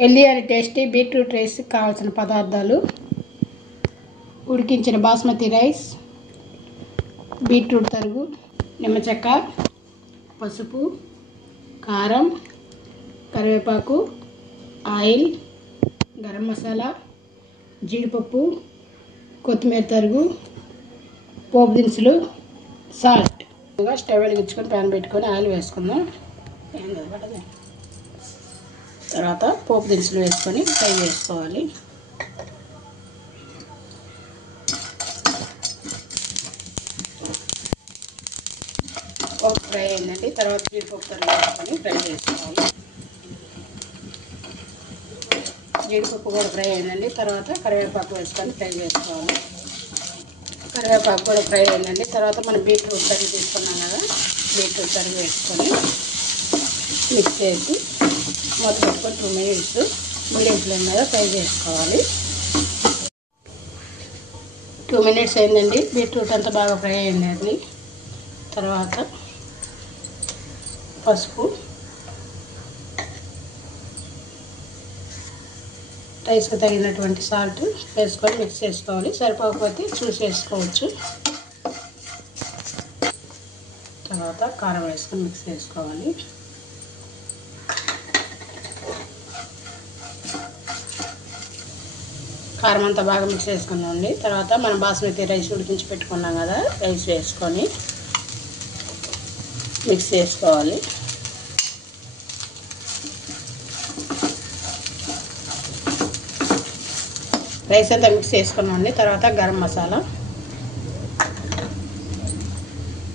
Healthy and tasty beetroot rice కావాల్సిన పదార్థాలు: ఉడికించిన బాస్మతి రైస్, బీట్రూట్ తరుగు, నిమ్మ చెక్క, పసుపు, కారం, కరివేపాకు, ఆయిల్, గరం మసాలా, జీడిపప్పు, కొత్తిమీర తరుగు, పోపు దినుసులు, సాల్ట్. స్టవ్ వెలిగించుకొని ప్యాన్ పెట్టుకొని ఆయిల్ వేసుకుందాం. తర్వాత పోపు దినుసులు వేసుకొని ఫ్రై చేసుకోవాలి. పోపు ఫ్రై అయిందండి. తర్వాత జీడిపప్పు తరుగు వేసుకొని ఫ్రై చేసుకోవాలి. జీడిపప్పు కూడా ఫ్రై అయిందండి. తర్వాత కరివేపాకు వేసుకొని ఫ్రై చేసుకోవాలి. కరివేపాకు కూడా ఫ్రై అయిందండి. తర్వాత మనం బీట్రూట్ తరుగు తీసుకున్నాం కదా, బీట్రూట్ తరుగు వేసుకొని మిక్స్ చేసి మూత పెట్టుకొని 2 minutes మీడియం ఫ్లేమ్ మీద ఫ్రై చేసుకోవాలి. 2 minutes అయిందండి. బీట్రూట్ అంతా బాగా ఫ్రై అయిందండి. తర్వాత పసుపు, రైస్కి తగినటువంటి సాల్ట్ వేసుకొని మిక్స్ చేసుకోవాలి. సరిపోకపోతే చూసి వేసుకోవచ్చు. తర్వాత కారం వేసుకొని మిక్స్ చేసుకోవాలి. కారం అంతా బాగా మిక్స్ చేసుకున్నామండి. తర్వాత మనం బాస్మతి రైస్ ఉడికించి పెట్టుకున్నాం కదా, రైస్ వేసుకొని మిక్స్ చేసుకోవాలి. రైస్ అంతా మిక్స్ చేసుకున్నామండి. తర్వాత గరం మసాలా,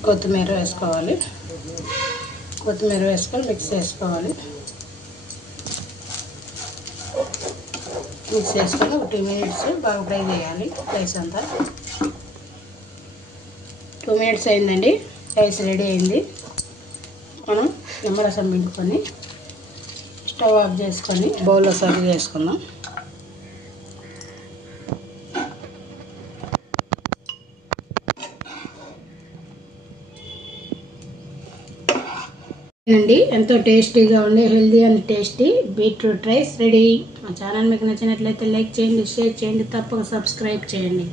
కొత్తిమీర వేసుకోవాలి. కొత్తిమీర వేసుకొని మిక్స్ చేసుకోవాలి. మిక్స్ చేసుకొని 2 minutes బాగా ఫ్రై చేయాలి రైస్ అంతా. 2 minutes అయిందండి. రైస్ రెడీ అయింది. మనం నిమ్మరసం పిండుకొని స్టవ్ ఆఫ్ చేసుకొని బౌల్లో సర్వ్ చేసుకుందాం. అండి ఎంతో టేస్టీగా ఉండే healthy and tasty beetroot rice ready. మా ఛానల్ మీకు నచ్చినట్లయితే లైక్ చేయండి, షేర్ చేయండి, తప్పక సబ్స్క్రైబ్ చేయండి.